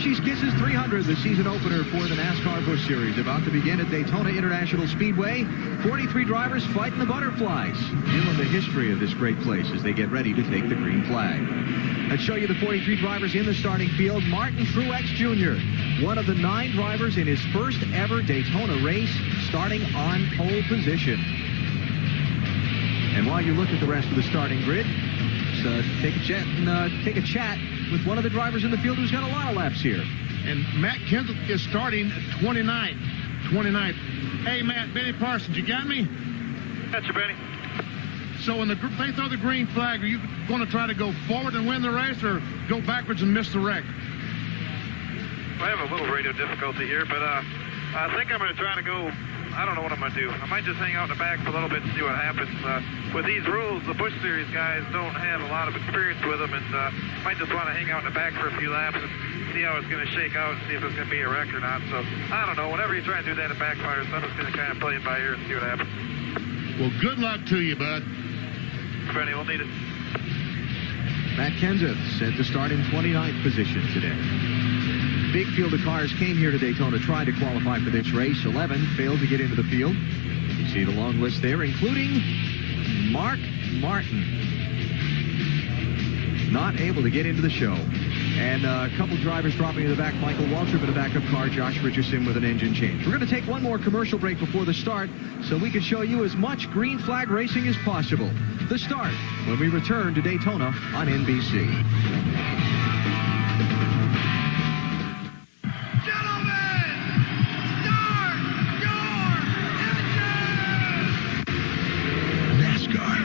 Hershey's Kisses 300, the season opener for the NASCAR Busch Series, about to begin at Daytona International Speedway. 43 drivers fighting the butterflies. Feeling the history of this great place as they get ready to take the green flag. Let's show you the 43 drivers in the starting field. Martin Truex Jr., one of the 9 drivers in his first ever Daytona race, starting on pole position. And while you look at the rest of the starting grid, take a chat with one of the drivers in the field who's got a lot of laps here. And Matt Kenseth is starting at 29th. Hey, Matt, Benny Parsons, you got me? Gotcha, Benny. So when they throw the green flag, are you going to try to go forward and win the race or go backwards and miss the wreck? I have a little radio difficulty here, but I think I'm going to try to go. I don't know what I'm going to do. I might just hang out in the back for a little bit and see what happens. With these rules, the Busch Series guys don't have a lot of experience with them, and might just want to hang out in the back for a few laps and see how it's going to shake out and see if it's going to be a wreck or not. So, I don't know. Whenever you try and do that, it backfires. So I'm just going to kind of play it by ear and see what happens. Well, good luck to you, bud. Benny, we'll need it. Matt Kenseth set to start in 29th position today. Big field of cars came here to Daytona trying to qualify for this race. 11 failed to get into the field. You see the long list there, including Mark Martin. Not able to get into the show. And a couple drivers dropping to the back. Michael Waltrip in a backup car. Josh Richardson with an engine change. We're going to take one more commercial break before the start so we can show you as much green flag racing as possible. The start when we return to Daytona on NBC.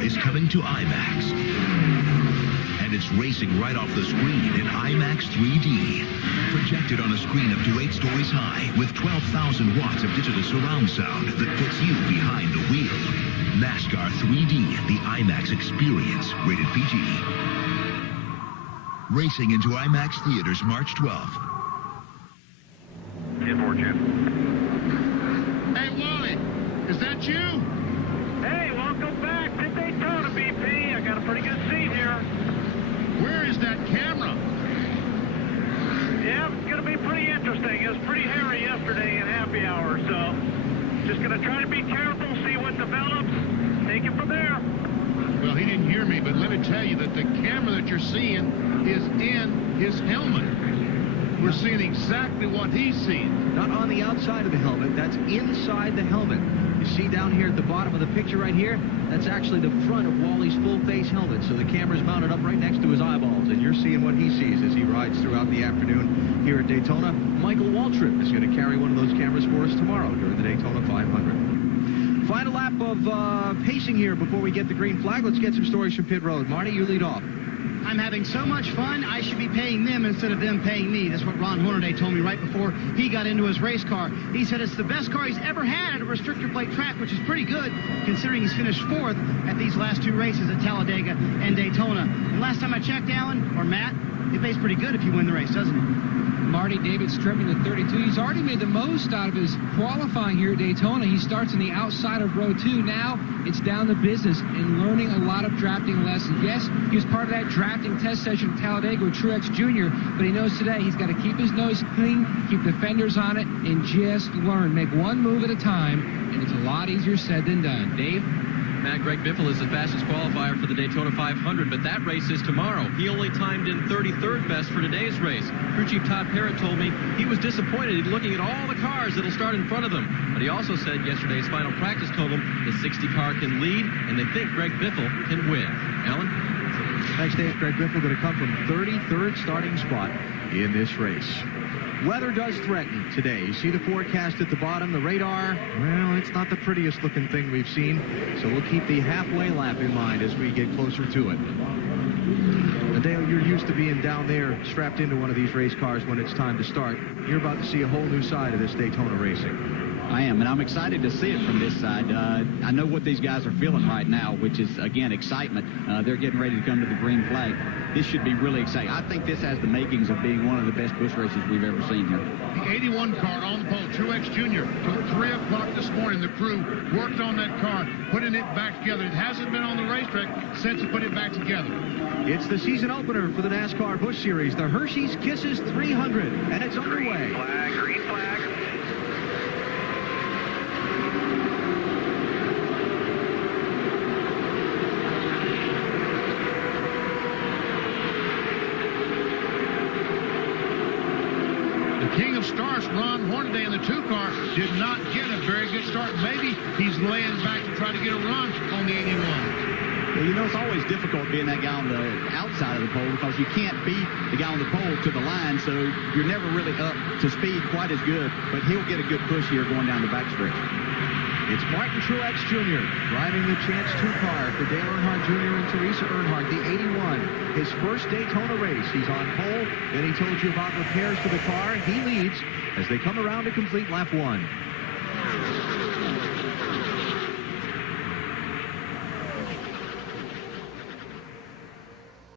Is coming to IMAX. And it's racing right off the screen in IMAX 3D. Projected on a screen up to 8 stories high with 12,000 watts of digital surround sound that puts you behind the wheel. NASCAR 3D, the IMAX experience, rated PG. Racing into IMAX theaters March 12th. 10-4, Jim. Hey, Wally, is that you? Hey, welcome back to Daytona, BP. I got a pretty good seat here. Where is that camera? Yeah, it's going to be pretty interesting. It was pretty hairy yesterday in happy hour, so just going to try to be careful, see what develops, take it from there. Well, he didn't hear me, but let me tell you that the camera that you're seeing is in his helmet. We're seeing exactly what he's seeing. Not on the outside of the helmet, that's inside the helmet. You see down here at the bottom of the picture right here, that's actually the front of Wally's full-face helmet. So the camera's mounted up right next to his eyeballs, and you're seeing what he sees as he rides throughout the afternoon here at Daytona. Michael Waltrip is going to carry one of those cameras for us tomorrow during the Daytona 500. Final lap of pacing here before we get the green flag. Let's get some stories from pit road. Marty, you lead off. I'm having so much fun, I should be paying them instead of them paying me. That's what Ron Hornaday told me right before he got into his race car. He said it's the best car he's ever had at a restrictor plate track, which is pretty good, considering he's finished 4th at these last 2 races at Talladega and Daytona. And last time I checked, Alan, or Matt, it pays pretty good if you win the race, doesn't it? Marty, David's trimming the 32. He's already made the most out of his qualifying here at Daytona. He starts on the outside of row 2. Now it's down to business and learning a lot of drafting lessons. Yes, he was part of that drafting test session at Talladega with Truex Jr., but he knows today he's got to keep his nose clean, keep the fenders on it, and just learn. Make one move at a time, and it's a lot easier said than done. Dave? Matt, Greg Biffle is the fastest qualifier for the Daytona 500, but that race is tomorrow. He only timed in 33rd best for today's race. Crew Chief Todd Parrott told me he was disappointed looking at all the cars that'll start in front of them. But he also said yesterday's final practice told him the 60 car can lead, and they think Greg Biffle can win. Alan? Thanks, Dave. Greg Biffle going to come from 33rd starting spot in this race. Weather does threaten today. You see the forecast at the bottom. The radar, well, it's not the prettiest looking thing we've seen. So we'll keep the halfway lap in mind as we get closer to it. Dale, you're used to being down there strapped into one of these race cars when it's time to start. You're about to see a whole new side of this Daytona racing. I am, and I'm excited to see it from this side. I know what these guys are feeling right now, which is, again, excitement. They're getting ready to come to the green flag. This should be really exciting. I think this has the makings of being one of the best Busch races we've ever seen here. The 81 car on the pole, Truex Jr. Till 3 o'clock this morning, the crew worked on that car, putting it back together. It hasn't been on the racetrack since he put it back together. It's the season opener for the NASCAR Busch Series, the Hershey's Kisses 300, and it's underway. Green flag. King of Stars, Ron Hornaday in the 2 car, did not get a very good start. Maybe he's laying back to try to get a run on the 81. Well, you know, it's always difficult being that guy on the outside of the pole because you can't beat the guy on the pole to the line, so you're never really up to speed quite as good, but he'll get a good push here going down the backstretch. It's Martin Truex Jr. driving the Chance 2 car for Dale Earnhardt Jr. and Teresa Earnhardt, the 81. His first Daytona race. He's on pole. Then he told you about repairs to the car. He leads as they come around to complete lap 1.